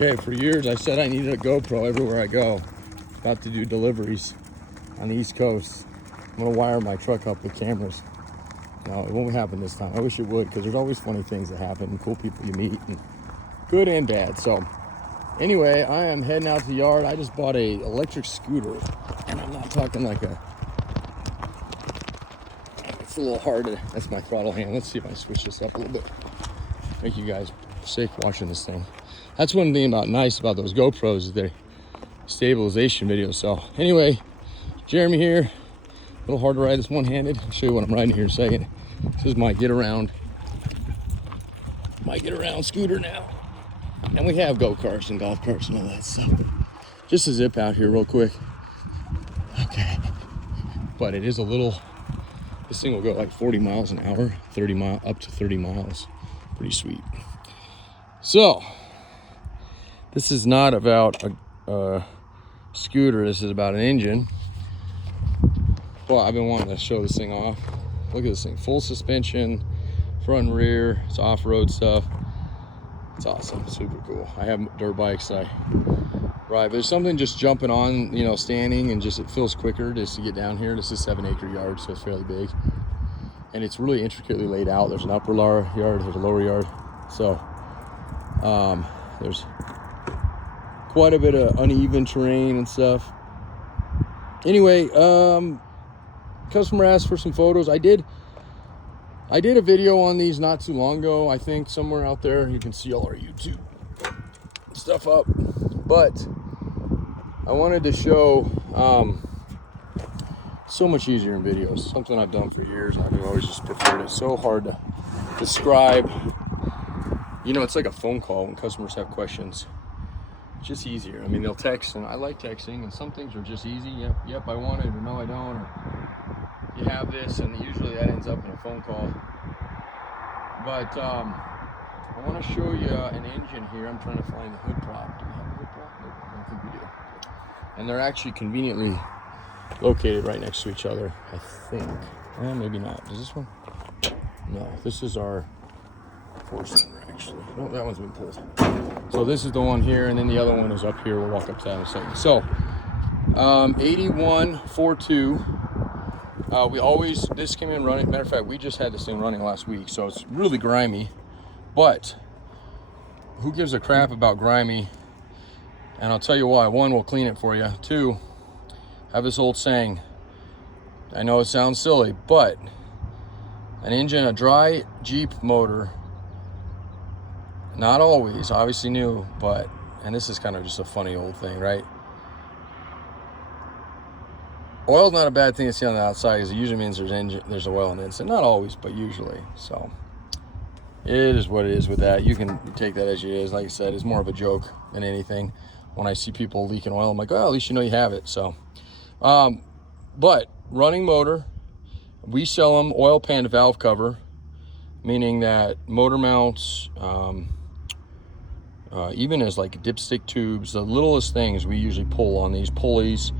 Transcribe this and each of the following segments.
Okay, for years I said I needed a GoPro everywhere I go. About to do deliveries on the East Coast. I'm gonna wire my truck up with cameras. No, it won't happen this time. I wish it would, because there's always funny things that happen and cool people you meet, and good and bad. So anyway, I am heading out to the yard. I just bought a electric scooter, and I'm not talking like it's a little hard to, that's my throttle hand. Let's see if I switch this up a little bit. Make you guys safe watching this thing. That's one thing nice about those GoPros, is their stabilization videos. So anyway, Jeremy here. A little hard to ride this one-handed. I'll show you what I'm riding here in a second. This is my get around scooter now. And we have go-karts and golf carts and all that stuff. Just to zip out here real quick. Okay. But it is a little, this thing will go like 40 miles an hour, up to 30 miles. Pretty sweet. So, this is not about a scooter, this is about an engine. Well, I've been wanting to show this thing off. Look at this thing, full suspension, front and rear, it's off-road stuff. It's awesome, super cool. I have dirt bikes I ride, but there's something just jumping on, you know, standing, and just it feels quicker just to get down here. This is a 7-acre yard, so it's fairly big. And it's really intricately laid out. There's an upper yard, there's a lower yard. So there's quite a bit of uneven terrain and stuff. Anyway, customer asked for some photos. I did a video on these not too long ago. I think somewhere out there you can see all our YouTube stuff up. But I wanted to show so much easier in videos. Something I've done for years. I've always just preferred it. So hard to describe. You know, it's like a phone call when customers have questions. It's just easier. I mean, they'll text, and I like texting, and some things are just easy. Yep, I want it, or no, I don't, or you have this, and usually that ends up in a phone call. But I want to show you an engine here. I'm trying to find the hood prop. Do we have a hood prop? Nope, I don't think we do. And they're actually conveniently located right next to each other, I think. Well, maybe not. Is this one? No, this is our four-cylinder, actually. No, that one's been pulled. So this is the one here, and then the other one is up here. We'll walk up to that in a second. So 8142. This came in running. Matter of fact, we just had this thing running last week, so it's really grimy. But who gives a crap about grimy? And I'll tell you why. One, we'll clean it for you. Two, I have this old saying. I know it sounds silly, but an engine, a dry Jeep motor, not always, obviously new, but, and this is kind of just a funny old thing, right? Oil's not a bad thing to see on the outside, because it usually means there's oil in it. So not always, but usually. So it is what it is with that. You can take that as it is. Like I said, it's more of a joke than anything. When I see people leaking oil, I'm like, oh, at least you know you have it. So, but running motor, we sell them oil pan valve cover, meaning that motor mounts, even as like dipstick tubes, the littlest things we usually pull on these pulleys,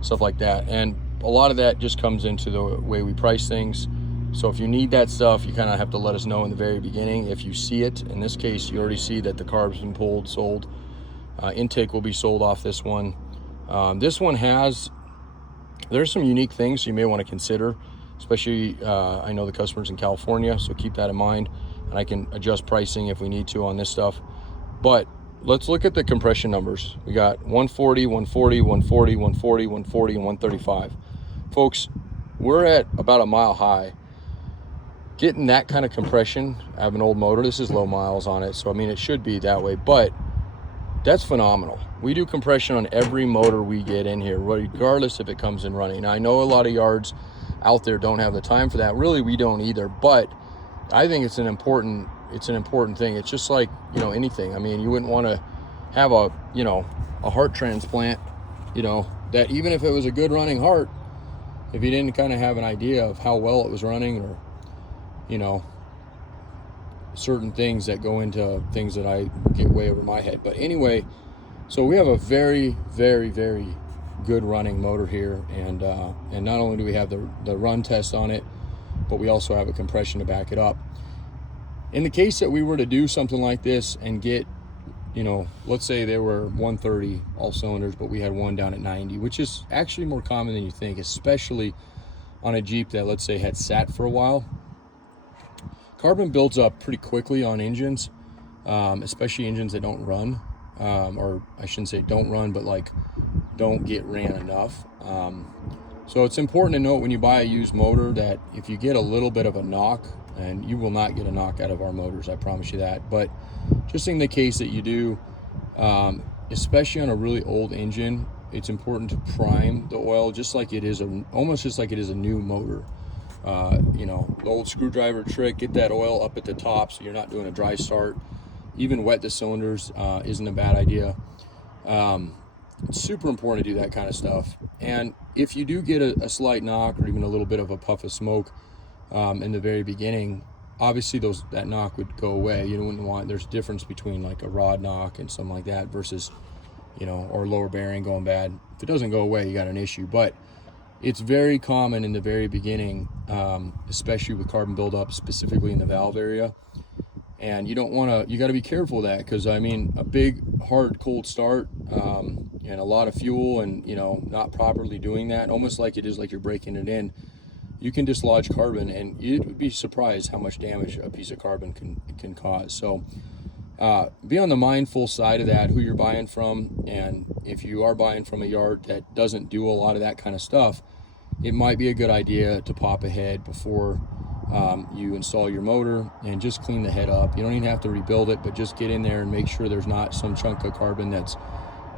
stuff like that. And a lot of that just comes into the way we price things. So if you need that stuff, you kind of have to let us know in the very beginning. If you see it, in this case, you already see that the carb's been pulled, sold. Intake will be sold off this one. This one there's some unique things you may want to consider, especially I know the customers in California, so keep that in mind. And I can adjust pricing if we need to on this stuff. But let's look at the compression numbers. We got 140, 140, 140, 140, 140, and 135. Folks, we're at about a mile high. Getting that kind of compression, I have an old motor. This is low miles on it, so I mean, it should be that way, but that's phenomenal. We do compression on every motor we get in here, regardless if it comes in running. Now, I know a lot of yards out there don't have the time for that. Really, we don't either, but I think it's an important thing. It's just like, you know, anything. I mean, you wouldn't want to have a heart transplant, that even if it was a good running heart, if you didn't kind of have an idea of how well it was running, or, certain things that go into things that I get way over my head. But anyway, so we have a very, very, very good running motor here, and not only do we have the run test on it, but we also have a compression to back it up. In the case that we were to do something like this and get you know, let's say they were 130 all cylinders, but we had one down at 90, which is actually more common than you think, especially on a Jeep that, let's say, had sat for a while. Carbon builds up pretty quickly on engines, especially engines that don't run, or I shouldn't say don't run, but like don't get ran enough. So it's important to note when you buy a used motor that if you get a little bit of a knock, and you will not get a knock out of our motors, I promise you that, but just in the case that you do, especially on a really old engine, it's important to prime the oil just like it is almost just like it is a new motor. You know, the old screwdriver trick, get that oil up at the top so you're not doing a dry start. Even wet the cylinders isn't a bad idea. It's super important to do that kind of stuff. And if you do get a slight knock or even a little bit of a puff of smoke in the very beginning, obviously that knock would go away. You wouldn't want, there's a difference between like a rod knock and something like that versus, you know, or lower bearing going bad. If it doesn't go away, you got an issue. But it's very common in the very beginning, especially with carbon buildup, specifically in the valve area. And you don't want to, you got to be careful of that, because I mean, a big hard cold start and a lot of fuel and, you know, not properly doing that, almost like it is like you're breaking it in, you can dislodge carbon, and you'd be surprised how much damage a piece of carbon can cause. So be on the mindful side of that, who you're buying from. And if you are buying from a yard that doesn't do a lot of that kind of stuff, it might be a good idea to pop a head before you install your motor and just clean the head up. You don't even have to rebuild it, but just get in there and make sure there's not some chunk of carbon that's,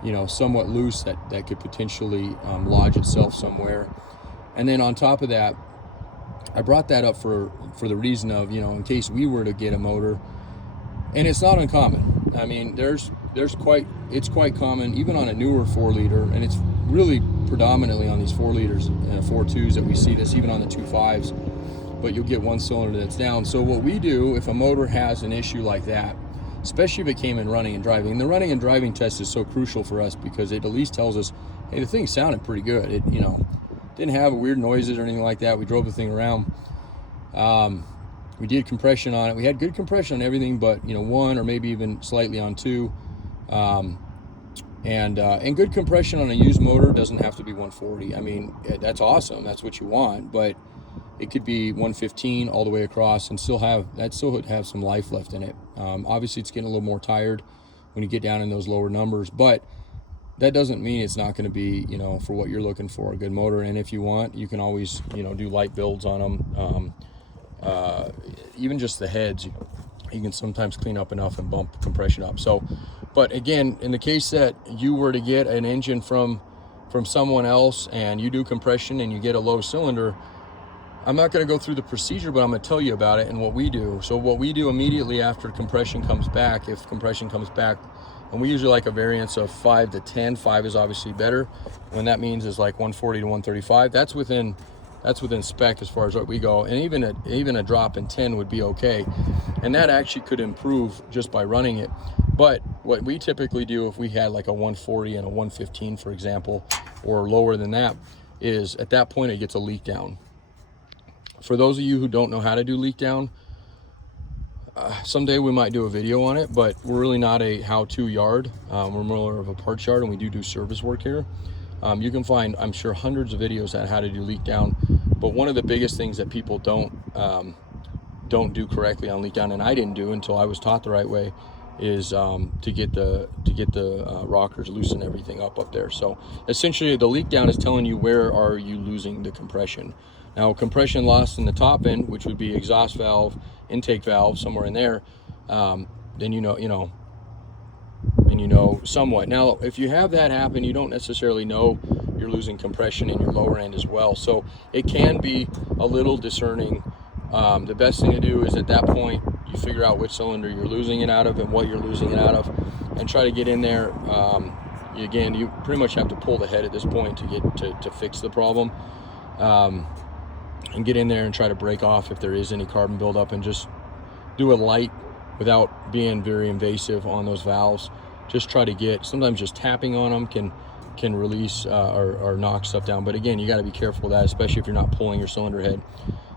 you know, somewhat loose that could potentially lodge itself somewhere. And then on top of that, I brought that up for the reason of, you know, in case we were to get a motor, and it's not uncommon. I mean, it's quite common even on a newer 4-liter, and it's really predominantly on these 4-liters and 4.2s that we see this, even on the 2.5s, but you'll get one cylinder that's down. So what we do, if a motor has an issue like that, especially if it came in running and driving, and the running and driving test is so crucial for us because it at least tells us, hey, the thing sounded pretty good. It, you know, didn't have weird noises or anything like that. We drove the thing around. We did compression on it. We had good compression on everything, but, you know, 1 or maybe even slightly on 2. And good compression on a used motor doesn't have to be 140. I mean, that's awesome. That's what you want, but it could be 115 all the way across and still have some life left in it. Obviously, it's getting a little more tired when you get down in those lower numbers, but that doesn't mean it's not going to be, you know, for what you're looking for, a good motor. And if you want, you can always, you know, do light builds on them. Even just the heads, you can sometimes clean up enough and bump compression up. So, but again, in the case that you were to get an engine from someone else and you do compression and you get a low cylinder, I'm not going to go through the procedure, but I'm going to tell you about it and what we do. So what we do immediately after compression comes back, if compression comes back, and we usually like a variance of 5 to 10. 5 is obviously better. When that means is like 140 to 135. That's within spec as far as what we go. And even a drop in 10 would be okay. And that actually could improve just by running it. But what we typically do if we had like a 140 and a 115, for example, or lower than that, is at that point it gets a leak down. For those of you who don't know how to do leak down, someday we might do a video on it, but we're really not a how-to yard. We're more of a parts yard, and we do service work here. You can find, I'm sure, hundreds of videos on how to do leak down, but one of the biggest things that people don't do correctly on leak down, and I didn't do until I was taught the right way, is to get the rockers loose and everything up there. So essentially, the leak down is telling you where are you losing the compression. Now, compression lost in the top end, which would be exhaust valve, intake valve, somewhere in there, then you know somewhat. Now, if you have that happen, you don't necessarily know you're losing compression in your lower end as well. So it can be a little discerning. The best thing to do is at that point, you figure out which cylinder you're losing it out of and what you're losing it out of, and try to get in there. Again, you pretty much have to pull the head at this point to get to fix the problem. And get in there and try to break off if there is any carbon buildup, and just do it light without being very invasive on those valves. Just try to get, sometimes just tapping on them can release or knock stuff down. But again, you got to be careful of that, especially if you're not pulling your cylinder head.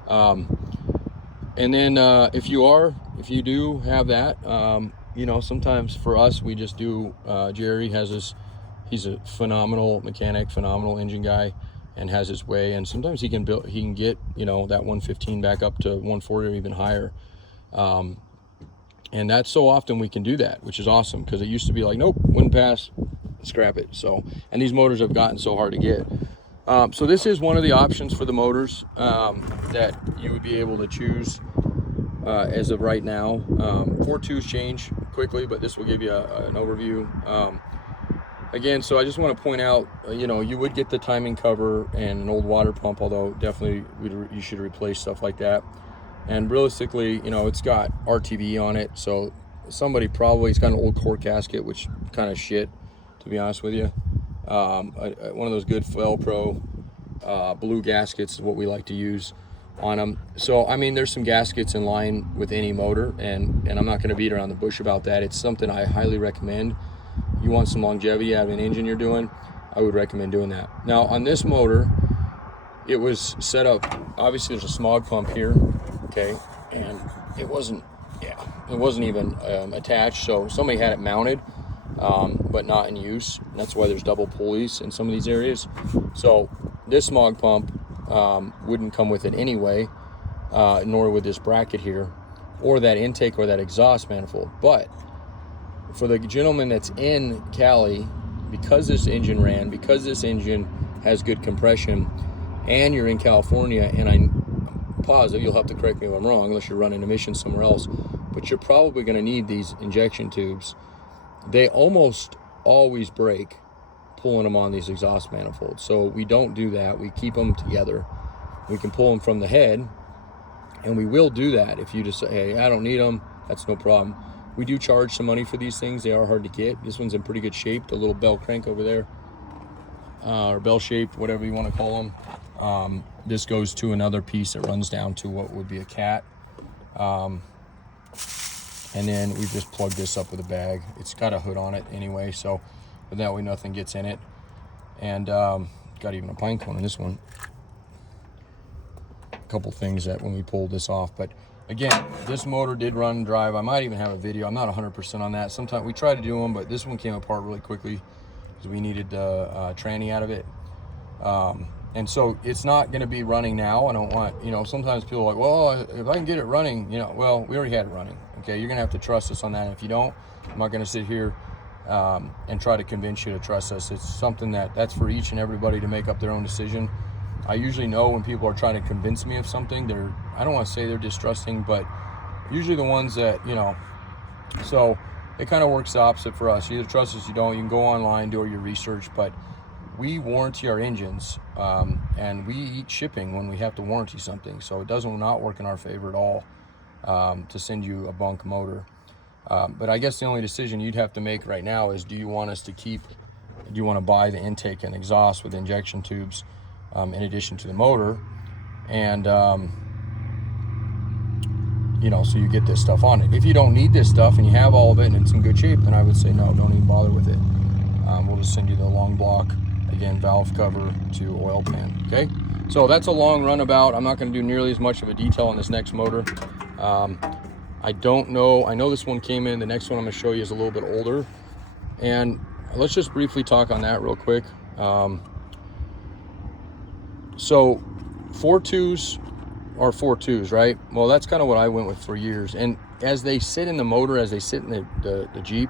And then if you do have that, you know, sometimes for us, we just do, Jerry has this, he's a phenomenal mechanic, phenomenal engine guy, and has his way. And sometimes he can get, you know, that 115 back up to 140 or even higher. And that's so often we can do that, which is awesome, because it used to be like, nope, wouldn't pass, scrap it. So, and these motors have gotten so hard to get. So this is one of the options for the motors that you would be able to choose as of right now. 4.2s change quickly, but this will give you an overview. Again, so I just want to point out, you know, you would get the timing cover and an old water pump, although definitely you should replace stuff like that. And realistically, you know, it's got RTV on it, so somebody probably, it's got an old core gasket, which kind of shit, to be honest with you. One of those good Velcro blue gaskets is what we like to use on them. So I mean, there's some gaskets in line with any motor, and I'm not going to beat around the bush about that. It's something I highly recommend. You want some longevity out of an engine you're doing, I would recommend doing that. Now on this motor, it was set up, obviously there's a smog pump here, okay, and it wasn't even attached, so somebody had it mounted, but not in use. And that's why there's double pulleys in some of these areas. So this smog pump wouldn't come with it anyway, nor would this bracket here, or that intake or that exhaust manifold. But for the gentleman that's in Cali, because this engine ran, because this engine has good compression, and you're in California, and I'm positive, you'll have to correct me if I'm wrong, unless you're running emissions somewhere else, but you're probably going to need these injection tubes. They almost always break pulling them on these exhaust manifolds, so we don't do that. We keep them together. We can pull them from the head, and we will do that. If you just say, hey, I don't need them, that's no problem. We do charge some money for these things. They are hard to get. This one's in pretty good shape, the little bell crank over there, or bell shaped, whatever you want to call them. This goes to another piece that runs down to what would be a cat. And then we just plug this up with a bag. It's got a hood on it anyway, so but that way nothing gets in it. And got even a pine cone in this one. A couple things that when we pulled this off, but again, this motor did run and drive. I might even have a video. I'm not 100% on that. Sometimes we try to do them, but this one came apart really quickly because we needed the tranny out of it. And so it's not going to be running now. I don't want, you know, sometimes people are like, well, if I can get it running, you know, well, we already had it running. Okay, you're going to have to trust us on that. And if you don't, I'm not going to sit here and try to convince you to trust us. It's something that's for each and everybody to make up their own decision. I usually know when people are trying to convince me of something, I don't want to say they're distrusting, but usually the ones that, you know, so it kind of works the opposite for us. You either trust us, you don't. You can go online, do all your research, but we warranty our engines, and we eat shipping when we have to warranty something. So it doesn't not work in our favor at all to send you a bunk motor. But I guess the only decision you'd have to make right now is, do you want to buy the intake and exhaust with injection tubes in addition to the motor? And, you know, so you get this stuff on it. If you don't need this stuff and you have all of it and it's in good shape, then I would say no, don't even bother with it. We'll just send you the long block, again, valve cover to oil pan. Okay, so that's a long runabout. I'm not going to do nearly as much of a detail on this next motor. I don't know, I know this one came in. The next one I'm going to show you is a little bit older, and let's just briefly talk on that real quick. So 4.2s are 4.2s, right? Well, that's kind of what I went with for years. And as they sit in the motor, as they sit in the Jeep,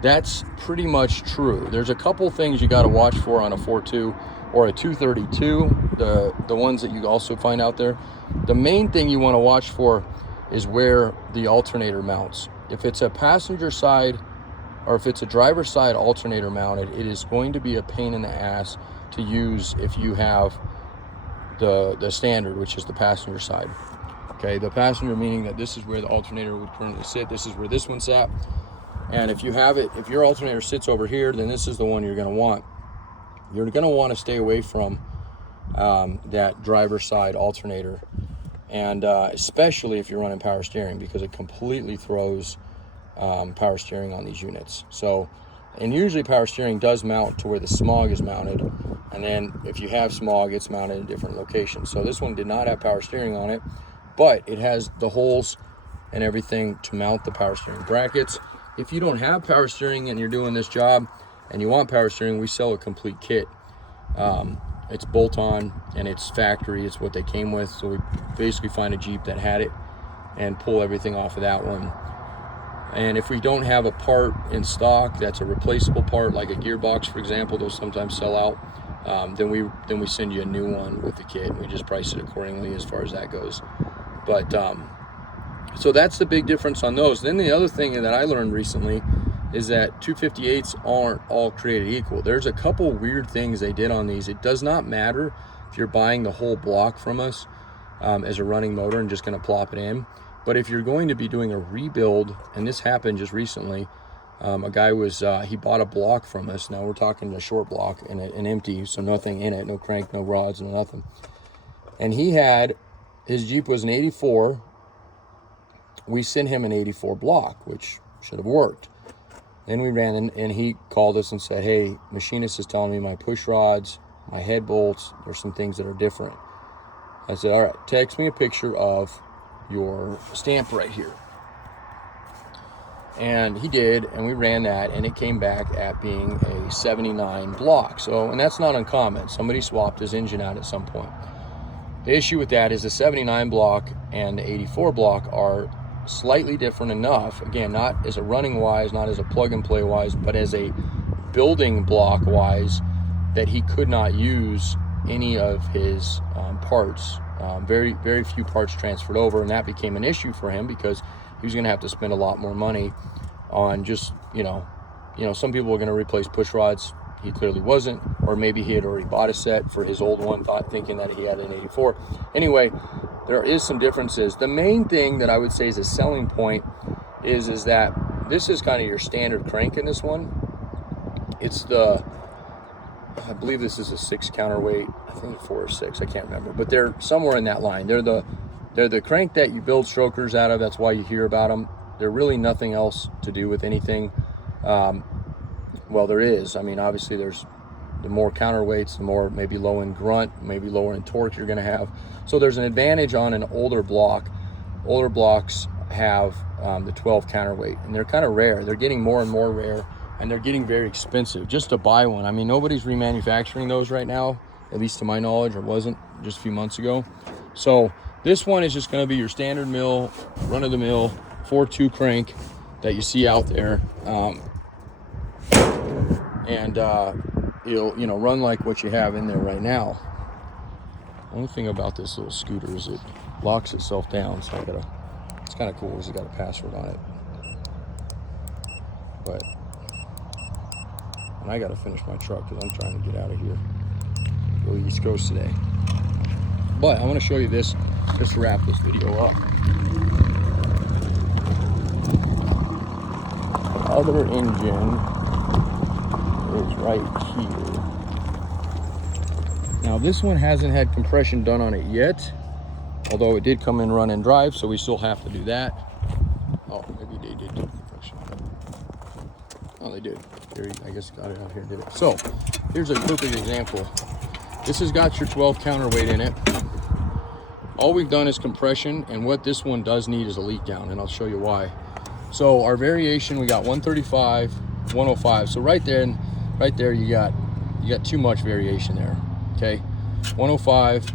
that's pretty much true. There's a couple things you got to watch for on a 4.2 or a 232, the ones that you also find out there. The main thing you want to watch for is where the alternator mounts. If it's a passenger side or if it's a driver's side alternator mounted, it is going to be a pain in the ass to use if you have the standard, which is the passenger side. Okay, the passenger meaning that this is where the alternator would currently sit. This is where this one sat. And if you have it, if your alternator sits over here, then this is the one you're going to want. You're going to want to stay away from that driver's side alternator, and especially if you're running power steering, because it completely throws power steering on these units. So, and usually power steering does mount to where the smog is mounted, and then if you have smog, it's mounted in different locations. So this one did not have power steering on it, but it has the holes and everything to mount the power steering brackets. If you don't have power steering and you're doing this job and you want power steering, we sell a complete kit. It's bolt-on and it's factory. It's what they came with. So we basically find a Jeep that had it and pull everything off of that one. And if we don't have a part in stock that's a replaceable part, like a gearbox, for example, those sometimes sell out, then we send you a new one with the kit. We just price it accordingly as far as that goes. But so that's the big difference on those. Then the other thing that I learned recently is that 258s aren't all created equal. There's a couple weird things they did on these. It does not matter if you're buying the whole block from us as a running motor and just going to plop it in. But if you're going to be doing a rebuild, and this happened just recently, a guy was, he bought a block from us. Now we're talking a short block and an empty, so nothing in it, no crank, no rods, no nothing. And his Jeep was an 84. We sent him an 84 block, which should have worked. Then we ran and he called us and said, hey, machinist is telling me my push rods, my head bolts, there's some things that are different. I said, all right, text me a picture of your stamp right here. And he did, and we ran that, and it came back at being a 79 block. So, and that's not uncommon. Somebody swapped his engine out at some point. The issue with that is the 79 block and the 84 block are slightly different enough, again, not as a running wise, not as a plug and play wise, but as a building block wise, that he could not use any of his parts. Very, very few parts transferred over, and that became an issue for him because he was going to have to spend a lot more money on just, some people are going to replace push rods. He clearly wasn't, or maybe he had already bought a set for his old one, thinking that he had an 84. Anyway, there is some differences. The main thing that I would say is a selling point is that this is kind of your standard crank in this one. It's I believe this is a 6 counterweight. I think 4 or 6, I can't remember, but they're somewhere in that line. They're the crank that you build strokers out of. That's why you hear about them. They're really nothing else to do with anything. Well, there is. I mean, obviously there's the more counterweights, the more maybe low in grunt, maybe lower in torque you're going to have. So there's an advantage on an older block. Older blocks have the 12 counterweight, and they're kind of rare. They're getting more and more rare, and they're getting very expensive just to buy one. I mean, nobody's remanufacturing those right now, at least to my knowledge, or wasn't just a few months ago. So this one is just going to be your standard mill, run-of-the-mill 4.2 crank that you see out there. And it'll run like what you have in there right now. The only thing about this little scooter is it locks itself down, so it's kind of cool because it got a password on it. But and I got to finish my truck because I'm trying to get out of here, go East Coast today. But I want to show you this just to wrap this video up. The other engine is right here. Now this one hasn't had compression done on it yet, although it did come in run and drive, so we still have to do that. Oh, maybe they did do compression. Oh, they did. Here, I guess got it out here and did it. So here's a perfect example. This has got your 12 counterweight in it. All we've done is compression, and what this one does need is a leak down, and I'll show you why. So our variation, we got 135, 105. So right there you got too much variation there. Okay, 105,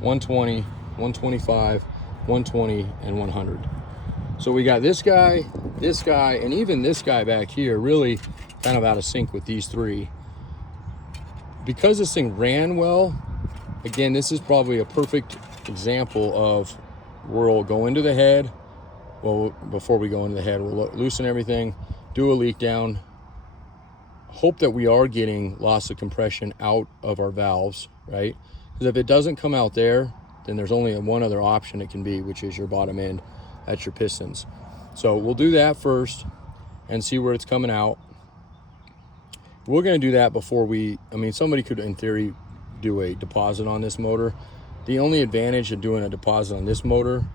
120, 125, 120, and 100. So we got this guy, and even this guy back here really kind of out of sync with these three. Because this thing ran well, again, this is probably a perfect example of we'll go into the head. Well, before we go into the head, we'll loosen everything, do a leak down, hope that we are getting loss of compression out of our valves, right? Because if it doesn't come out there, then there's only one other option it can be, which is your bottom end. That's your pistons. So we'll do that first and see where it's coming out. We're going to do that before somebody could, in theory, do a deposit on this motor. The only advantage of doing a deposit on this motor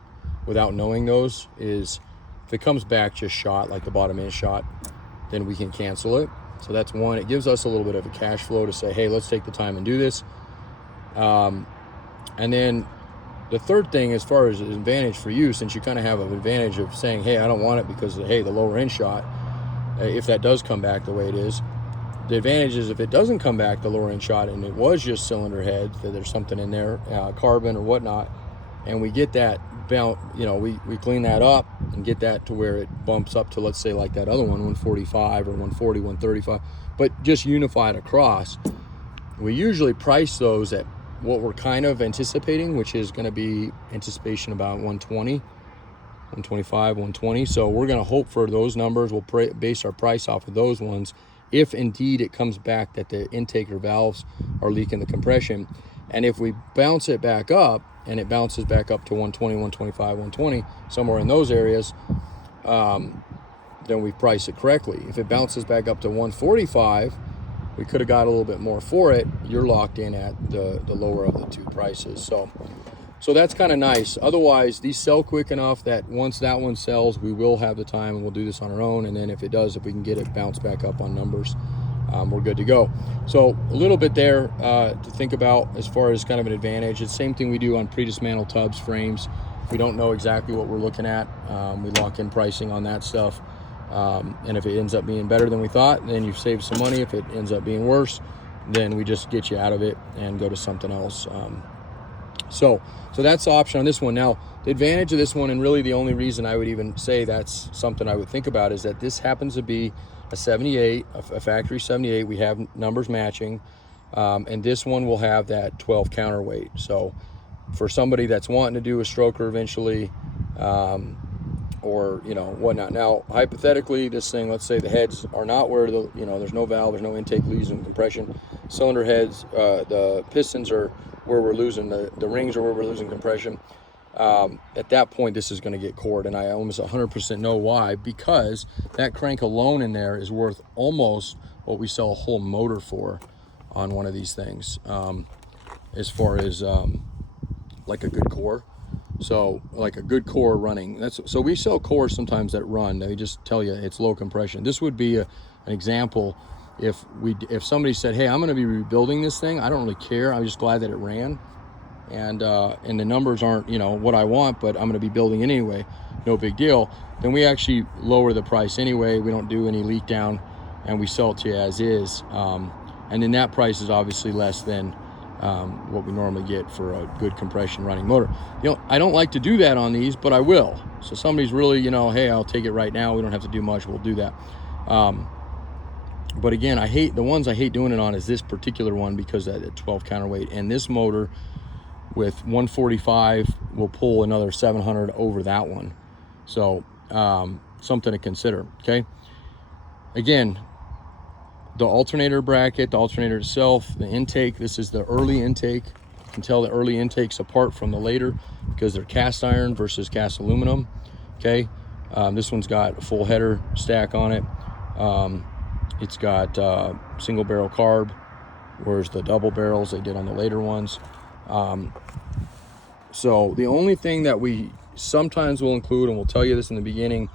without knowing those is if it comes back just shot, like the bottom end shot, then we can cancel it. So that's one. It gives us a little bit of a cash flow to say, hey, let's take the time and do this. And then the third thing, as far as an advantage for you, since you kind of have an advantage of saying, hey, I don't want it because of, hey, the lower end shot, if that does come back the way it is. The advantage is if it doesn't come back the lower end shot and it was just cylinder heads, that there's something in there, carbon or whatnot, and we get that bounce, we clean that up and get that to where it bumps up to, let's say like that other one, 145 or 140, 135, but just unified across. We usually price those at what we're kind of anticipating, which is going to be anticipation about 120, 125, 120. So we're going to hope for those numbers. We'll base our price off of those ones. If indeed it comes back that the intake or valves are leaking the compression, and if we bounce it back up and it bounces back up to 120, 125, 120, somewhere in those areas, then we price it correctly. If it bounces back up to 145, we could have got a little bit more for it. You're locked in at the lower of the two prices. So that's kind of nice. Otherwise, these sell quick enough that once that one sells, we will have the time and we'll do this on our own. And then if it does, if we can get it bounce back up on numbers, we're good to go. So a little bit there to think about as far as kind of an advantage. It's the same thing we do on pre-dismantled tubs, frames. We don't know exactly what we're looking at. We lock in pricing on that stuff. And if it ends up being better than we thought, then you've saved some money. If it ends up being worse, then we just get you out of it and go to something else. So that's the option on this one. Now, the advantage of this one, and really the only reason I would even say that's something I would think about, is that this happens to be a 78, a factory 78. We have numbers matching, and this one will have that 12 counterweight. So for somebody that's wanting to do a stroker eventually, or whatnot. Now, hypothetically, this thing, let's say the heads are not where there's no valve, there's no intake losing compression. Cylinder heads, the pistons are where we're losing, the rings are where we're losing compression. At that point, this is going to get cored, and I almost 100% know why, because that crank alone in there is worth almost what we sell a whole motor for on one of these things, as far as like a good core. So like a good core running, so we sell cores sometimes that run, they just tell you it's low compression. This would be an example. If somebody said, hey, I'm going to be rebuilding this thing, I don't really care, I'm just glad that it ran, and the numbers aren't what I want, but I'm going to be building it anyway, no big deal, then we actually lower the price anyway. We don't do any leak down, and we sell it to you as is, and then that price is obviously less than what we normally get for a good compression running motor. I don't like to do that on these, but I will. So somebody's really, hey, I'll take it right now, we don't have to do much, we'll do that. But again, the ones I hate doing it on is this particular one, because of that 12 counterweight, and this motor with 145 will pull another 700 over that one. So something to consider. Okay, again, the alternator bracket, the alternator itself, the intake, this is the early intake. You can tell the early intakes apart from the later because they're cast iron versus cast aluminum. Okay, this one's got a full header stack on it. It's got single barrel carb, whereas the double barrels they did on the later ones. So the only thing that we sometimes will include, and we'll tell you this in the beginning,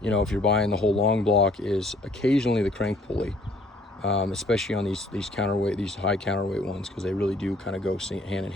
if you're buying the whole long block, is occasionally the crank pulley, especially on these counterweight, these high counterweight ones, because they really do kind of go hand in hand.